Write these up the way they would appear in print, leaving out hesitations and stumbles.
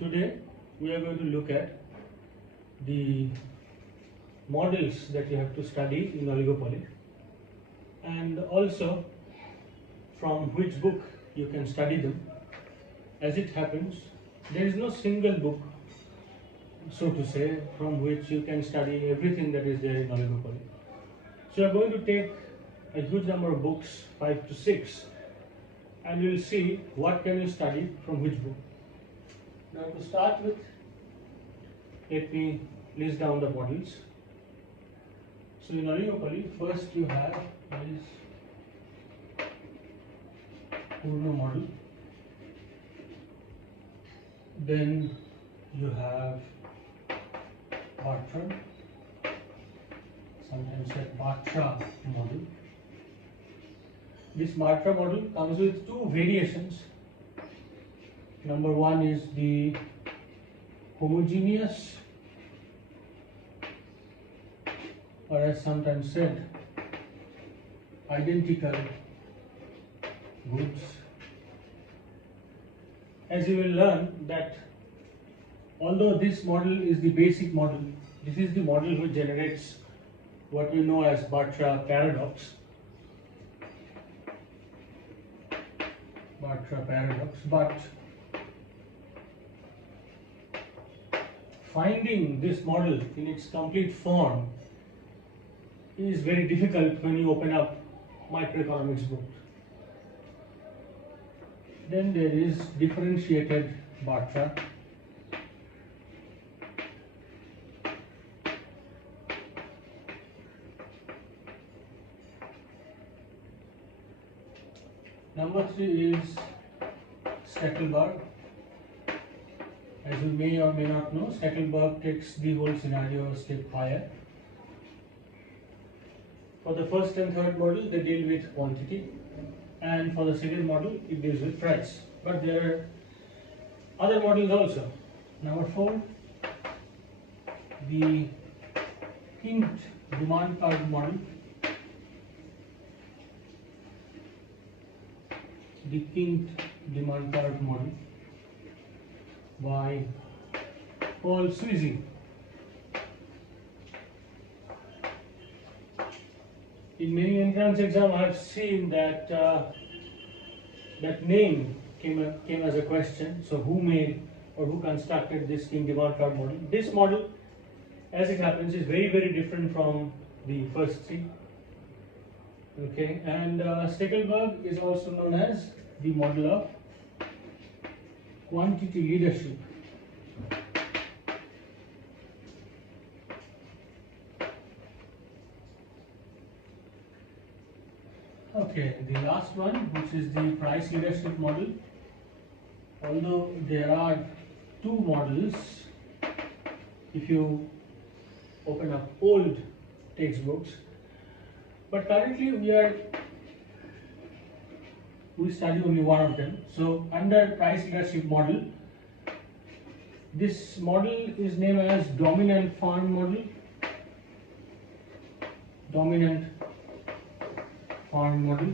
today we are going to look at the models that you have to study in oligopoly, and also from which book you can study them. As it happens, there is no single book, so to say, from which you can study everything that is there in oligopoly. So you are going to take a huge number of books, 5 to 6, and you will see what can you study from which book. Now to start with, let me list down the models. So in oligopoly, first you have is Purno model, then you have atre, sometimes said atre model. This atre model comes with two variations. Number one is the homogeneous, or as sometimes said, identical goods. As you will learn that although this model is the basic model, this is the model which generates what we know as Bartra paradox. But finding this model in its complete form is very difficult when you open up microeconomics book. Then there is differentiated Bartra. Number 3 is Stackelberg. As you may or may not know, Stackelberg takes the whole scenario a step higher. For the first and third model, they deal with quantity, and for the second model, it deals with price. But there are other models also. Number 4, the kinked demand curve model. The kinked demand curve model by Paul Sweezy. In many entrance exams, I have seen that that name came as a question. So who made or who constructed this kinked demand curve model? This model, as it happens, is very, very different from the first three. Okay, and Stackelberg is also known as the model of quantity leadership. Okay, the last one, which is the price leadership model. Although there are two models, if you open up old textbooks, but currently we study only one of them. So under price leadership model, this model is named as dominant farm model. Dominant farm model,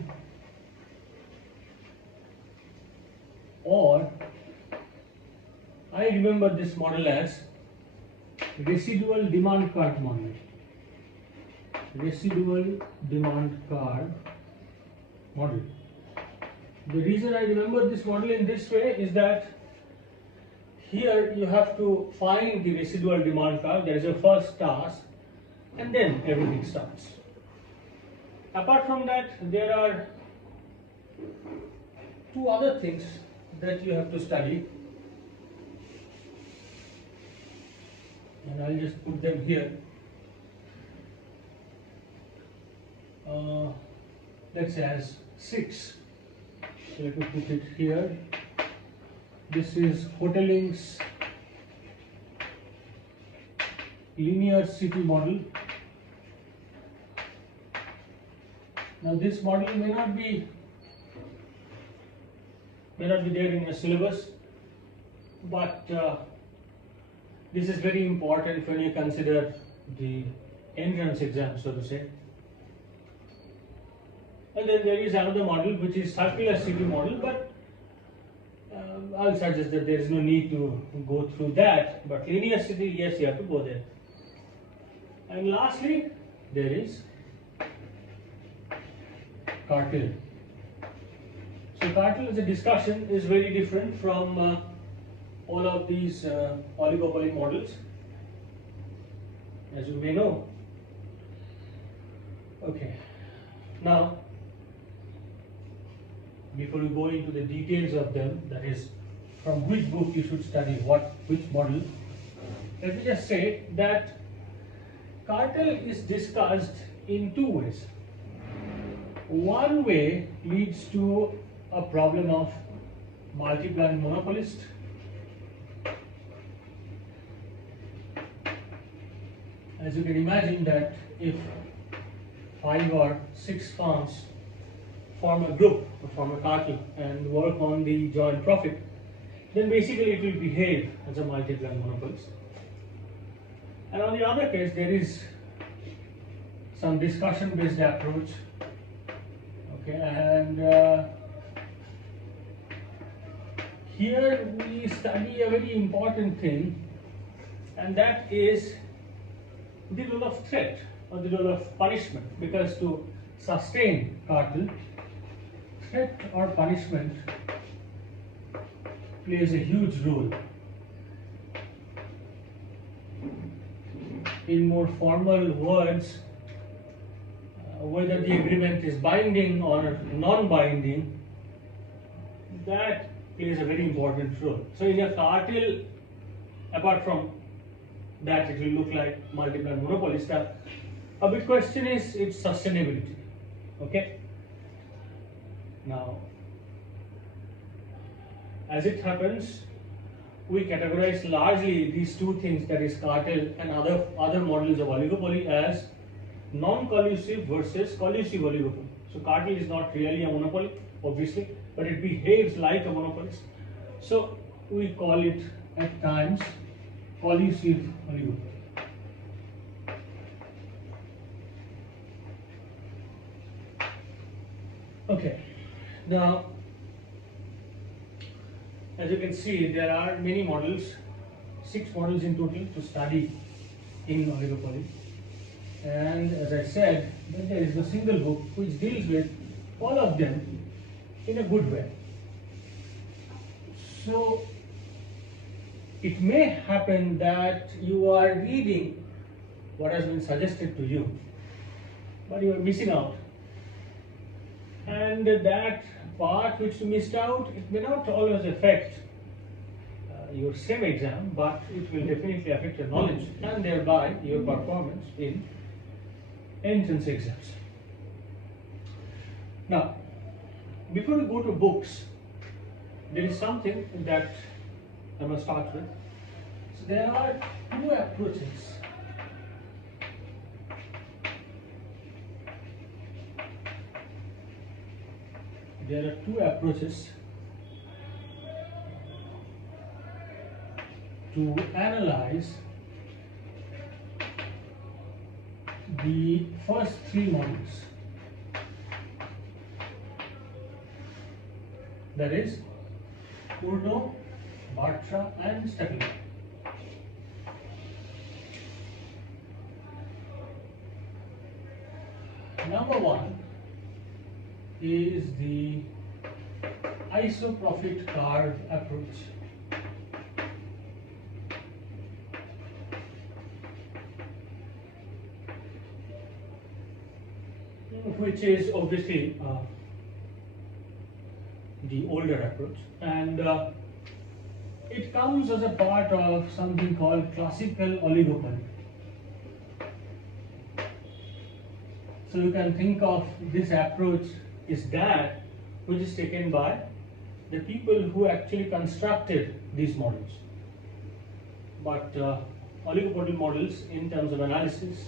or I remember this model as residual demand curve model. Residual demand curve model. The reason I remember this model in this way is that here you have to find the residual demand curve. That is your first task, and then everything starts. Apart from that, there are two other things that you have to study, and I'll just put them here. Let's say as 6. So let me put it here. This is Hoteling's linear city model. Now this model may not be there in your syllabus, but this is very important when you consider the entrance exam, so to say. And then there is another model which is circular city model, but I'll suggest that there is no need to go through that, but linearity, yes, you have to go there. And lastly, there is cartel. So cartel as a discussion is very different from all of these oligopoly models, as you may know. Okay, now before we go into the details of them, that is from which book you should study which model, let me just say that cartel is discussed in two ways. One way leads to a problem of multi-plan monopolist, as you can imagine that if 5 or 6 firms form a group or form a cartel and work on the joint profit, then basically it will behave as a multi-plan monopolist. And on the other case, there is some discussion-based approach. Okay, and here we study a very important thing, and that is the role of threat or the role of punishment, because to sustain cartel, threat or punishment plays a huge role. In more formal words, whether the agreement is binding or non-binding, that plays a very important role. So in a cartel, apart from that it will look like multi-plan monopolist, a big question is its sustainability. Okay. Now, as it happens, we categorize largely these two things, that is cartel and other models of oligopoly, as non-collusive versus collusive oligopoly. So cartel is not really a monopoly, obviously, but it behaves like a monopolist. So we call it at times collusive oligopoly. Okay, now as you can see, there are many models, 6 models in total to study in oligopoly. And as I said, then there is a single book which deals with all of them in a good way. So it may happen that you are reading what has been suggested to you, but you are missing out. And that part which you missed out, it may not always affect your SEM exam, but it will definitely affect your knowledge and thereby your performance in entrance exams. Now, before we go to books, there is something that I must start with. So there are 2 approaches. There are 2 approaches to analyze the first 3 models. That is Urno, Bartra and Stability. Number 1 is the isoprofit curve approach. Which is obviously the older approach, and it comes as a part of something called classical oligopoly. So you can think of this approach is that which is taken by the people who actually constructed these models. But oligopoly models, in terms of analysis,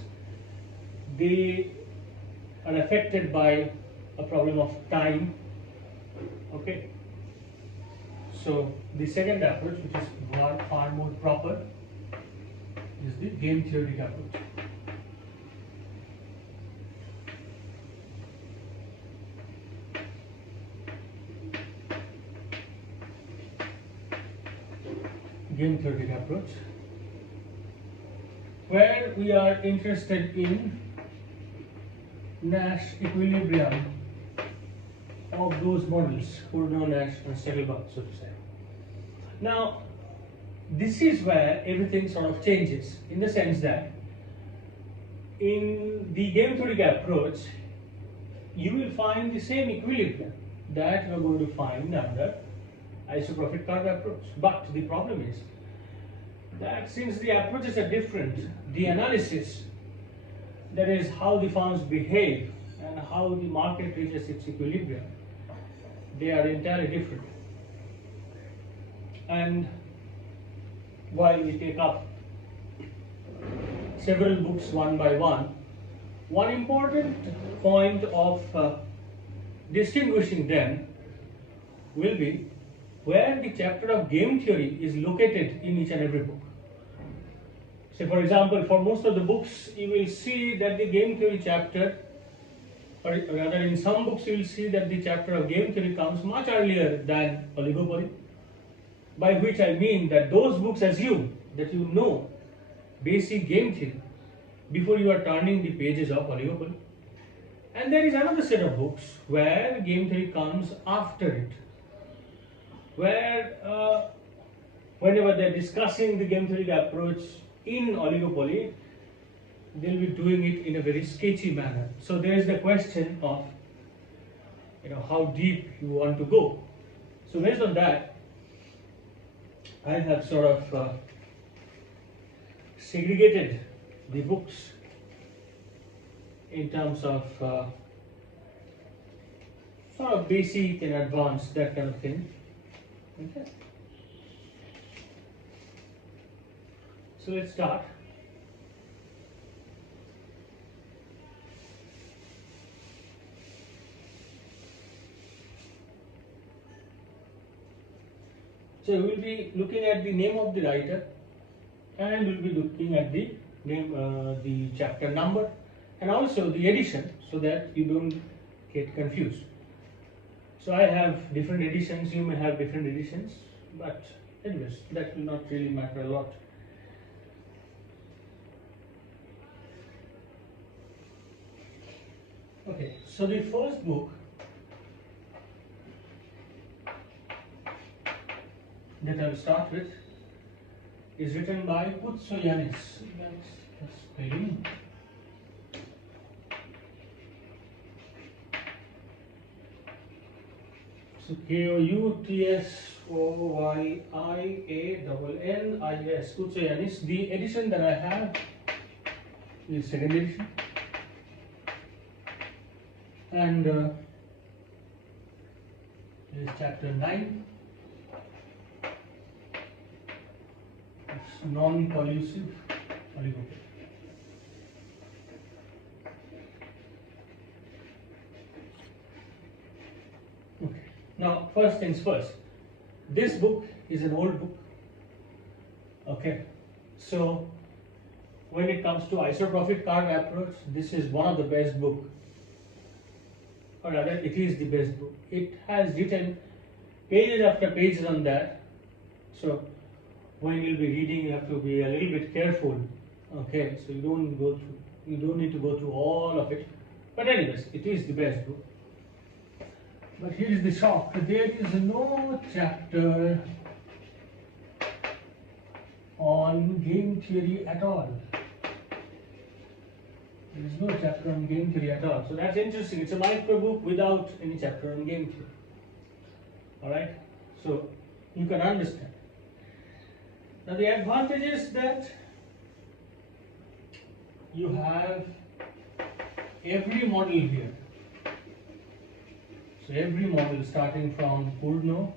they are affected by a problem of time. Okay, so the second approach, which is far more proper, is the game theoretic approach. game theoretic approach, where we are interested in Nash equilibrium of those models, Cournot, Nash, and Stackelberg, so to say. Now, this is where everything sort of changes, in the sense that in the game theoretic approach, you will find the same equilibrium that you are going to find under isoprofit curve approach. But the problem is that since the approaches are different, the analysis, that is how the firms behave and how the market reaches its equilibrium, they are entirely different. And while we take up several books one by one important point of distinguishing them will be where the chapter of game theory is located in each and every book. Say, for example, for most of the books, you will see that the game theory chapter, or rather in some books you will see that the chapter of game theory comes much earlier than oligopoly, by which I mean that those books assume that you know basic game theory before you are turning the pages of oligopoly. And there is another set of books where game theory comes after it, where whenever they are discussing the game theory approach in oligopoly, they will be doing it in a very sketchy manner. So there is the question of how deep you want to go. So based on that, I have sort of segregated the books in terms of sort of basic and advanced, that kind of thing. Okay. So let's start. So we will be looking at the name of the writer, and we will be looking at the name, the chapter number, and also the edition, so that you don't get confused. So I have different editions, you may have different editions, but anyways, that will not really matter a lot. Okay, so the first book that I will start with is written by Koutsoyanis. That's the spelling. So Koutsoyanis, Koutsoyanis. The edition that I have is second edition, and is chapter 9. It's non-collusive oligopoly. Okay. Now, first things first. This book is an old book. Okay. So, when it comes to isoprofit curve approach, this is one of the best book, or rather, it is the best book. It has written pages after pages on that. So, when you'll be reading, you have to be a little bit careful. Okay, so you don't need to go through all of it. But anyways, it is the best book. But here is the shock: there is no chapter on game theory at all. There is no chapter on game theory at all. So that's interesting. It's a micro book without any chapter on game theory. Alright? So you can understand. Now the advantage is that you have every model here. So every model starting from Cournot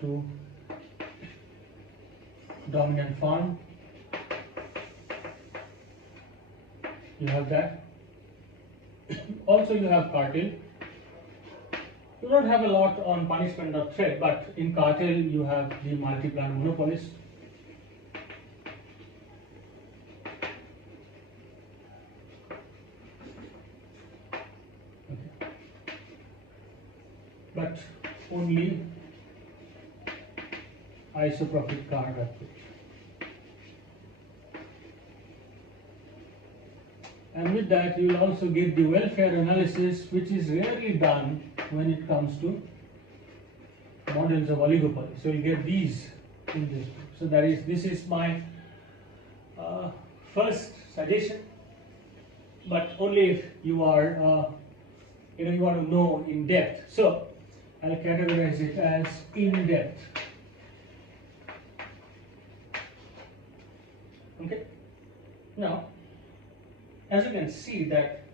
to dominant firm, you have that. Also you have cartel. You don't have a lot on punishment or threat, but in cartel you have the multi-plan monopolist. Okay. But only isoprofit curve approach. And with that, you will also get the welfare analysis, which is rarely done when it comes to models of oligopoly. So you get these in this book. So this is my first suggestion, but only if you are you want to know in depth. So I'll categorize it as in depth. Okay. Now, as you can see that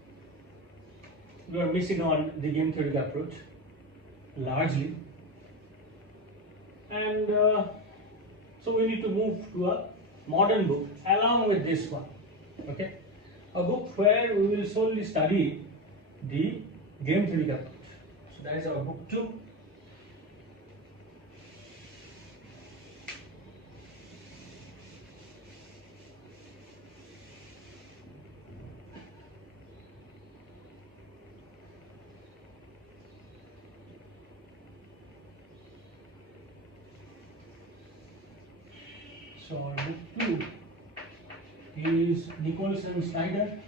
we are missing on the game theory approach largely, and so we need to move to a modern book along with this one. Okay, a book where we will solely study the game theory approach. So that is our book 2. So our book 2 is Nicholson-Snyder.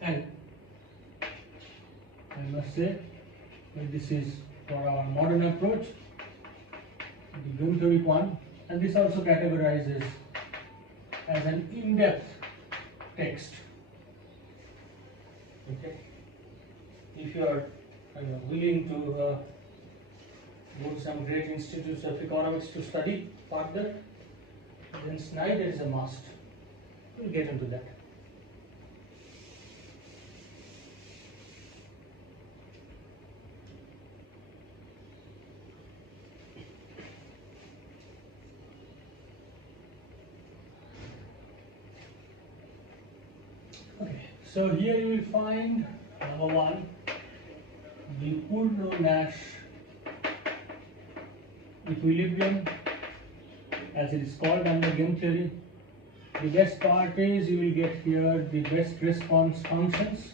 And I must say that this is for our modern approach, the game theory one, and this also categorizes as an in-depth text. Okay. If you are willing to go to some great institutes of economics to study further, then Snyder is a must. We'll get into that. Okay, so here you will find number 1, the Cournot-Nash equilibrium, as it is called under game theory. The best part is you will get here the best response functions.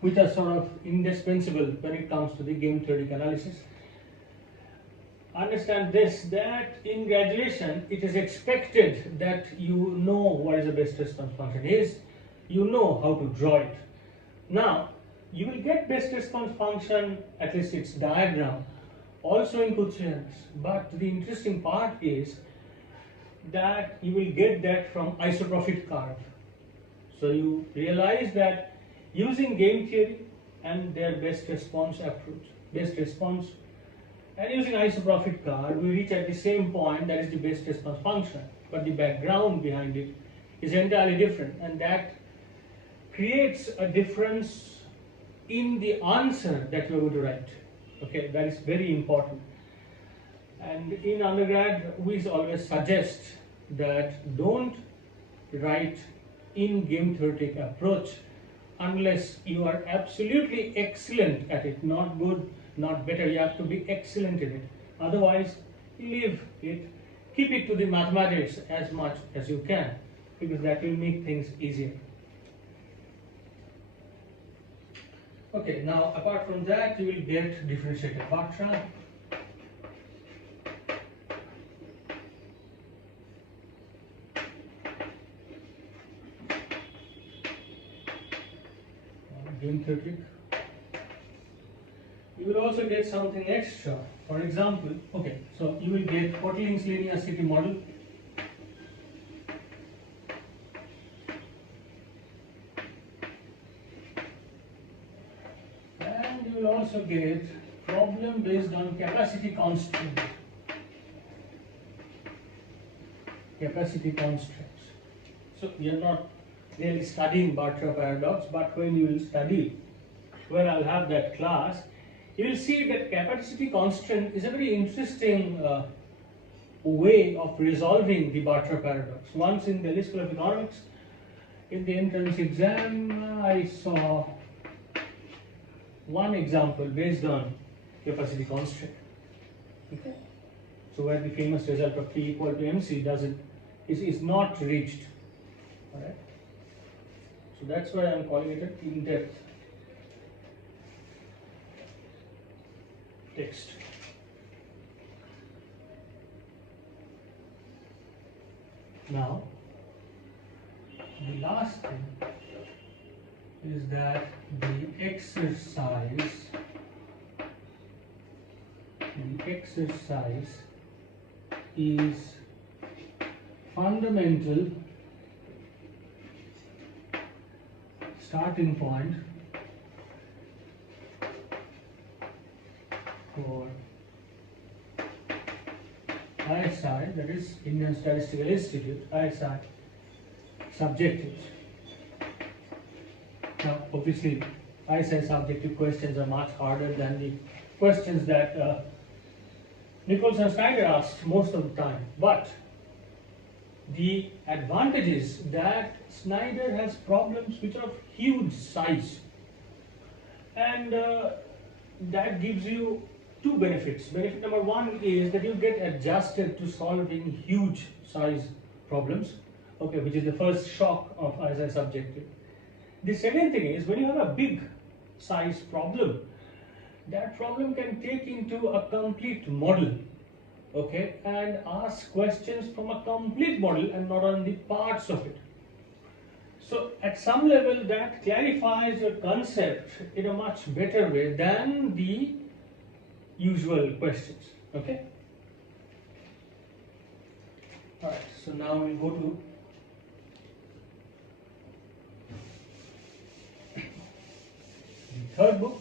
Which are sort of indispensable when it comes to the game theoretic analysis. Understand this, that in graduation it is expected that you know what is the best response function is, you know how to draw it. Now, you will get best response function, at least its diagram, also in quotients, but the interesting part is that you will get that from isoprofit curve. So you realize that using game theory and their best response approach, and using isoprofit curve, we reach at the same point, that is the best response function, but the background behind it is entirely different, and that creates a difference in the answer that you are going to write. Okay, that is very important. And in undergrad, we always suggest that don't write in game theoretic approach unless you are absolutely excellent at it, not good, not better, you have to be excellent in it. Otherwise, leave it, keep it to the mathematics as much as you can, because that will make things easier. Okay, now apart from that, you will get differentiated atre. Game theoretic. You will also get something extra. For example, okay, so you will get Quaterling's linearity model. And you will also get problem based on capacity constraint. Capacity constraints. So we are not really studying Bartra paradox, but when you will study, where I'll have that class, you will see that capacity constraint is a very interesting way of resolving the Bartra paradox. Once in the School of Economics, in the entrance exam, I saw one example based on capacity constraint. Okay. So where the famous result of P equal to MC is not reached. Alright. So that's why I'm calling it an in-depth text. Now, the last thing is that the exercise is fundamental starting point for ISI, that is Indian Statistical Institute, ISI subjectives. Now, obviously, ISI subjective questions are much harder than the questions that Nichols and Snyder asked most of the time. But the advantage is that Snyder has problems which are of huge size, and that gives you two benefits. Benefit number one is that you get adjusted to solving huge size problems, okay, which is the first shock of ISI subjective. The second thing is, when you have a big size problem, that problem can take into a complete model, okay, and ask questions from a complete model and not only parts of it. So at some level that clarifies your concept in a much better way than the usual questions, okay. Alright, so now we'll go to the third book,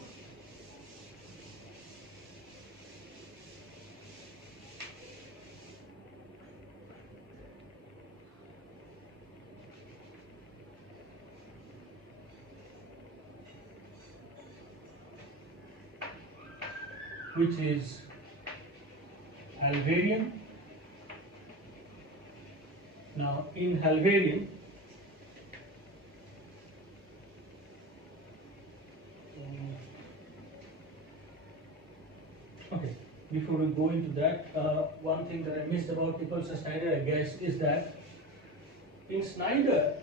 which is Halvarium. Now in Halvarium, okay, before we go into that, one thing that I missed about Nichols and Snyder, I guess, is that in Snyder,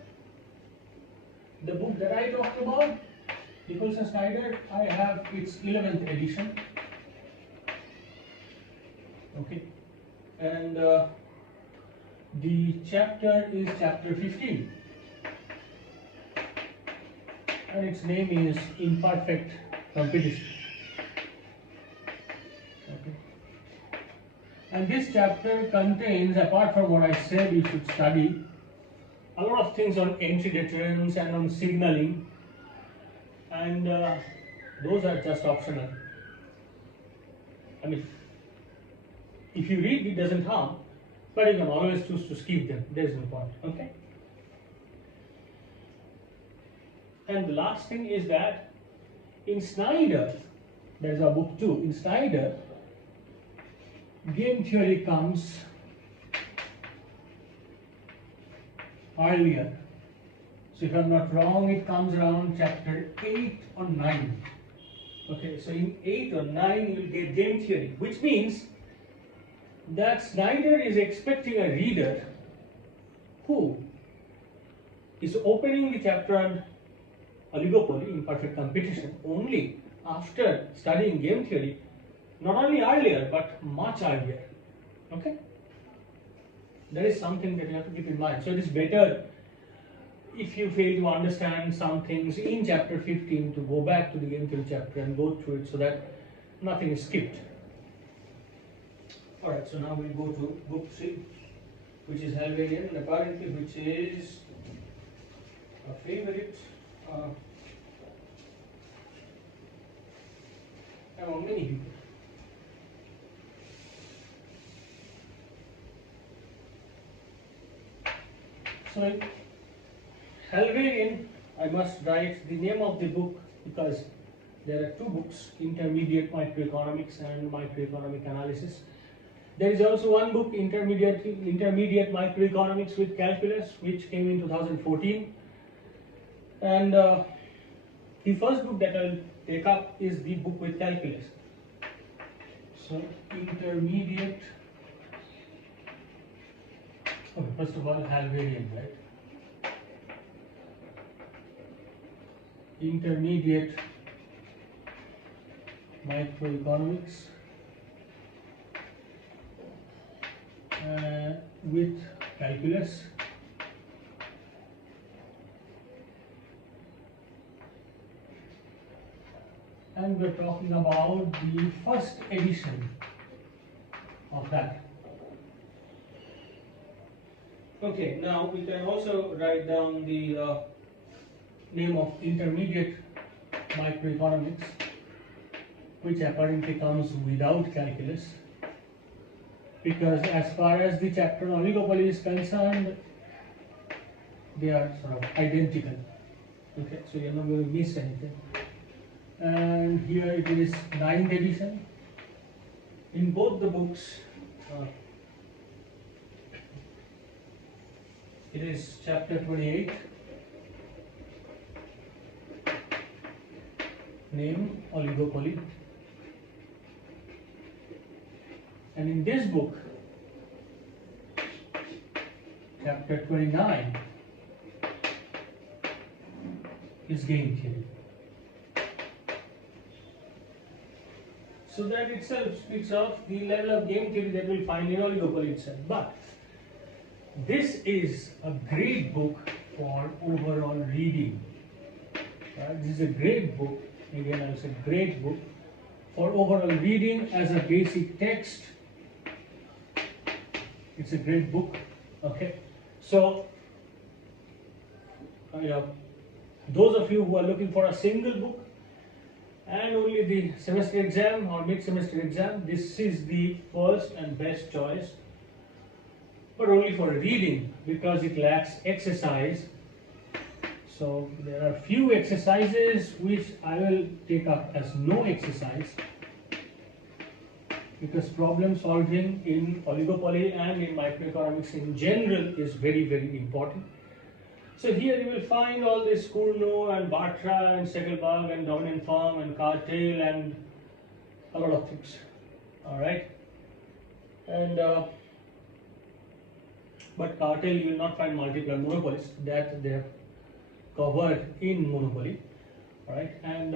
the book that I talked about, Nichols and Snyder, I have its 11th edition. Okay, and the chapter is chapter 15, and its name is Imperfect Competition. Okay, and this chapter contains, apart from what I said you should study, a lot of things on entry deterrence and on signaling, and those are just optional. I mean, if you read, it doesn't harm, but you can always choose to skip them. There is no point. Okay. And the last thing is that in Snyder, there is our book 2. In Snyder, game theory comes earlier. So if I'm not wrong, it comes around chapter 8 or 9. Okay. So in 8 or 9, you will get game theory, which means that Snyder is expecting a reader who is opening the chapter on oligopoly, imperfect competition, only after studying game theory, not only earlier but much earlier. Okay, that is something that you have to keep in mind. So it is better if you fail to understand some things in chapter 15 to go back to the game theory chapter and go through it so that nothing is skipped. Alright, so now we'll go to book 3, which is Halvarium, and apparently which is a favorite among many people. So in Halvarium, I must write the name of the book because there are two books, Intermediate Microeconomics and Microeconomic Analysis. There is also one book, Intermediate Microeconomics with Calculus, which came in 2014. And the first book that I'll take up is the book with Calculus. So, Intermediate, okay, first of all, Halvarium, right? intermediate microeconomics with calculus. And we're talking about the first edition of that. Okay, now we can also write down the name of intermediate microeconomics, which apparently comes without calculus, because as far as the chapter on oligopoly is concerned, they are sort of identical. Okay, so you're not going to miss anything. And here it is 9th edition. In both the books, it is chapter 28, name Oligopoly. And in this book, chapter 29 is game theory. So that itself speaks of the level of game theory that we'll find in oligopoly itself. But this is a great book for overall reading. This is a great book, again I will say great book, for overall reading as a basic text. It's a great book. Okay, so those of you who are looking for a single book and only the semester exam or mid-semester exam, this is the first and best choice, but only for reading because it lacks exercise. So there are few exercises which I will take up as no exercise, because problem solving in oligopoly and in microeconomics in general is very, very important. So here you will find all this Cournot and Bartra and Segelbach and Down and Firm and Cartel and a lot of things. Alright. And but Cartel you will not find multiple monopolies, that they have covered in monopoly. Alright. And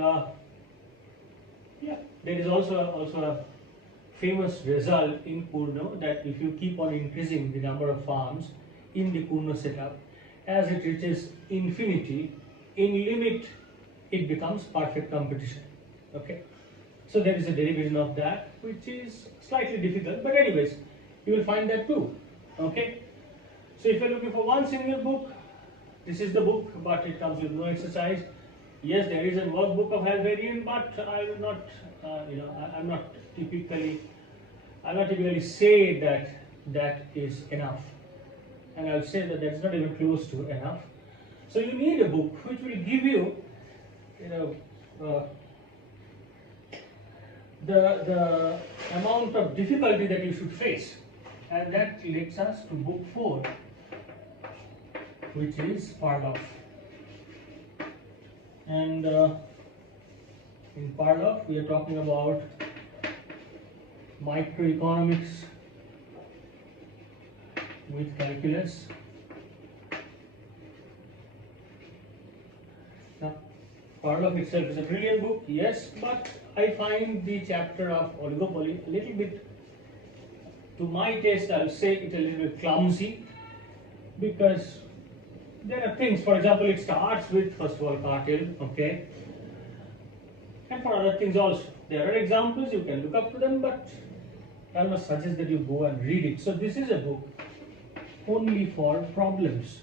yeah, there is also a famous result in Cournot that if you keep on increasing the number of farms in the Cournot setup, as it reaches infinity, in limit it becomes perfect competition. Okay, so there is a derivation of that which is slightly difficult, but anyways you will find that too. Okay, so if you're looking for one single book, this is the book, but it comes with no exercise. Yes, there is a workbook of Halvarium, but I will not I'm not typically say that that is enough. And I'll say that that's not even close to enough. So you need a book which will give you, the amount of difficulty that you should face, and that leads us to book 4, which is Parloff. And in Parloff we are talking about microeconomics with calculus. Now, Parloff itself is a brilliant book, yes, but I find the chapter of oligopoly a little bit, to my taste, I'll say it a little bit clumsy, because there are things, for example, it starts with, first of all, cartel, okay, and for other things also. There are examples, you can look up to them, but I must suggest that you go and read it. So this is a book only for problems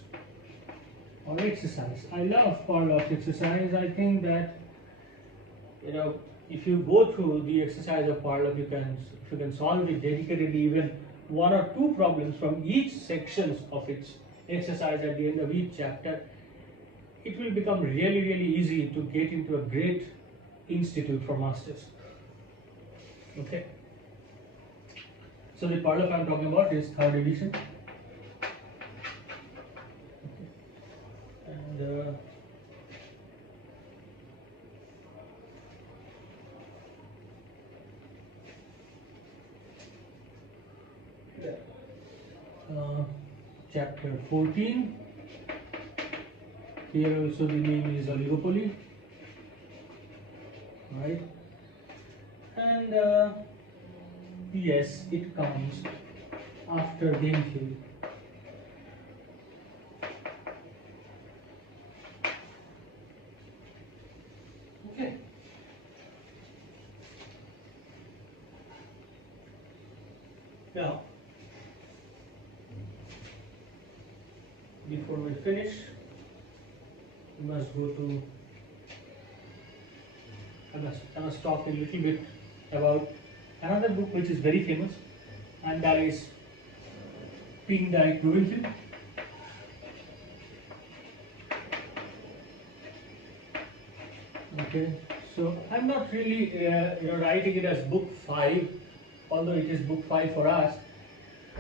or exercise. I love Parloff exercise. I think that if you go through the exercise of Parloff, if you can solve it dedicatedly, even 1 or 2 problems from each sections of its exercise at the end of each chapter, it will become really, really easy to get into a great institute for masters. Okay. So the Parloff I am talking about is 3rd edition. And chapter 14. Here also the name is Oligopoly. right? And yes, it comes after game theory. Okay. Now, before we finish, we must go to. I must talk a little bit about another book which is very famous, and that is Pindai. Okay, so I'm not really writing it as book 5, although it is book 5 for us,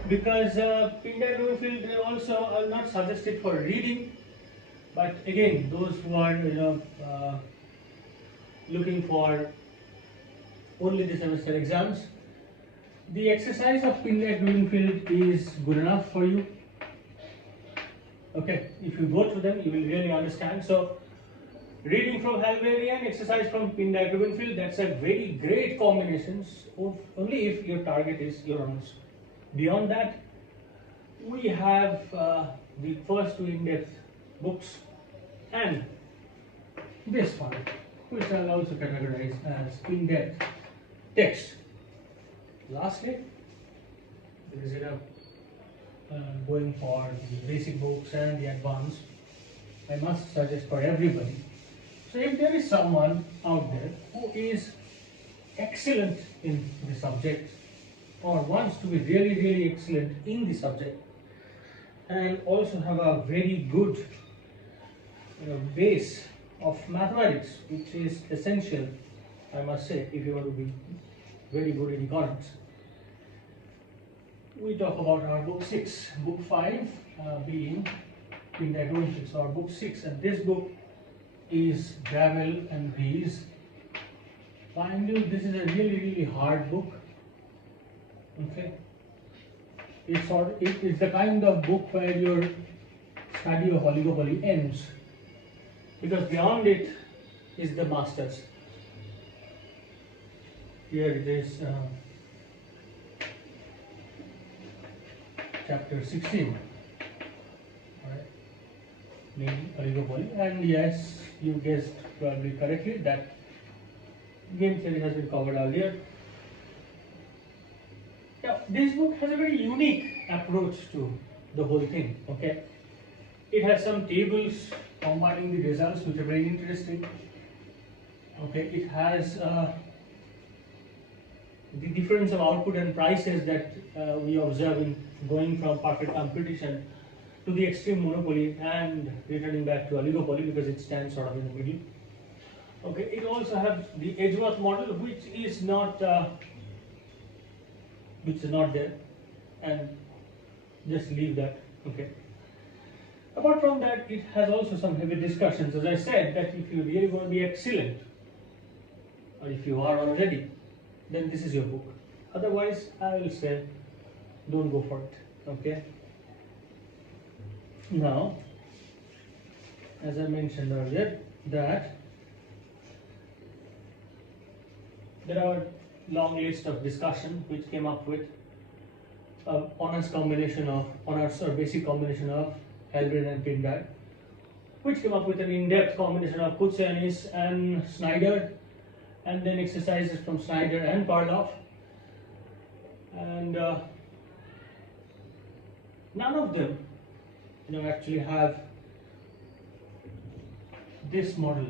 because Pindai also are not suggested for reading, but again, those who are looking for only the semester exams, the exercise of Pindai is good enough for you. Okay, if you go through them, you will really understand. So, reading from Halvarium, exercise from Pindai, that's a very great combination, only if your target is your honors. Beyond that, we have the first 2 in-depth books and this one, which I'll also categorize as in-depth text. Lastly, there is going for the basic books and the advanced. I must suggest for everybody. So if there is someone out there who is excellent in the subject or wants to be really, really excellent in the subject and also have a very good base of mathematics, which is essential, I must say, if you want to be very good in economics. We talk about our book 6, book 5 being Pindai, or book 6, and this book is Gravel and Rees. Mind you, this is a really, really hard book. Okay, it is the kind of book where your study of oligopoly ends, because beyond it is the masters. Here it is, chapter 16, right? Named Oligopoly, and yes, you guessed probably correctly that game theory has been covered earlier. Now, this book has a very unique approach to the whole thing. Okay, it has some tables combining the results, which are very interesting. Okay, it has the difference of output and prices that we observe in going from perfect competition to the extreme monopoly and returning back to oligopoly, because it stands sort of in the middle. Okay, it also has the Edgeworth model, which is not there, and just leave that. Okay. Apart from that, it has also some heavy discussions. As I said, that if you really want to be excellent, or if you are already, then this is your book. Otherwise, I will say, don't go for it. Okay. Now, as I mentioned earlier, that there are long list of discussion which came up with honors or basic combination of Halvarium and Pindai, which came up with an in-depth combination of Kutsayanis and Snyder, and then exercises from Snyder and Parloff, and none of them actually have this model,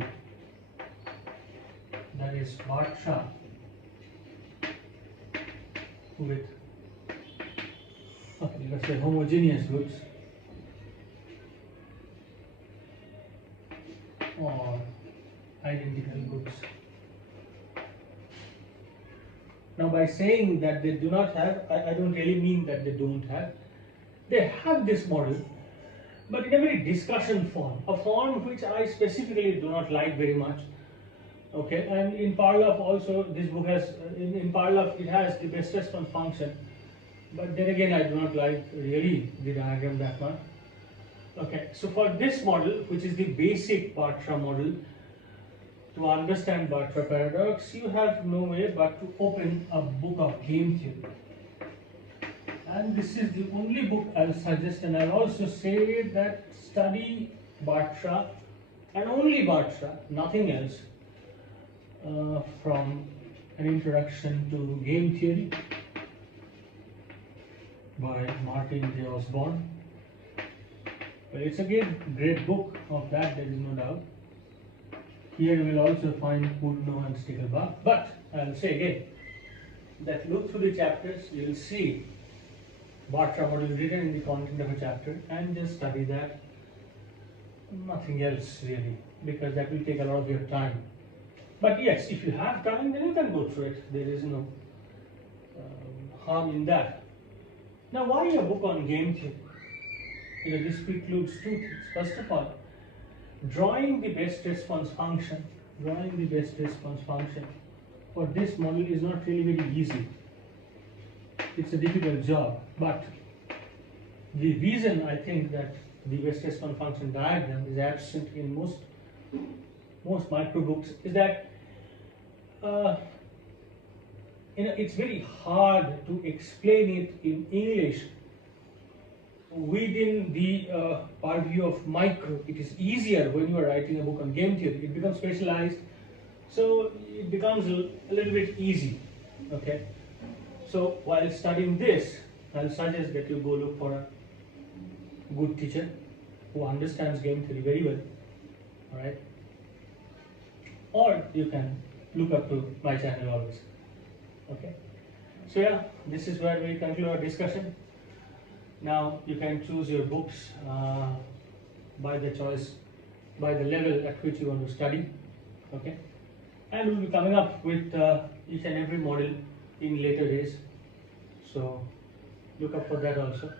that is Bartra with, okay, let's say homogeneous groups or identical groups. Now, by saying that they do not have, I don't really mean that they don't have. They have this model, but in a very discussion form, a form which I specifically do not like very much. Okay, and in Parloff also, this book has, in Parloff it has the best response function, but then again I do not like really the diagram that much. Okay, so for this model, which is the basic Bartra model, to understand Bartra paradox, you have no way but to open a book of game theory. And this is the only book I'll suggest, and I'll also say that study Bartra and only Bartra, nothing else, from an introduction to game theory by Martin J. Osborne. Well, it's again a great book, of that there is no doubt. Here you will also find Putno and Stickelbach, but I'll say again that look through the chapters, you will see Bartra model written in the content of a chapter, and just study that. Nothing else really, because that will take a lot of your time. But yes, if you have time, then you can go through it. There is no harm in that. Now, why a book on game theory? This precludes two things. First of all, drawing the best response function for this model is not really very easy. It's a difficult job, but the reason I think that the best response function diagram is absent in most micro books is that it's very hard to explain it in English within the purview of micro. It is easier when you are writing a book on game theory. It becomes specialized, so it becomes a little bit easy. Okay. So while studying this, I'll suggest that you go look for a good teacher who understands game theory very well. Alright? Or you can look up to my channel always. Okay? So yeah, this is where we conclude our discussion. Now you can choose your books by the level at which you want to study. Okay? And we'll be coming up with each and every model in later days. So look up for that also.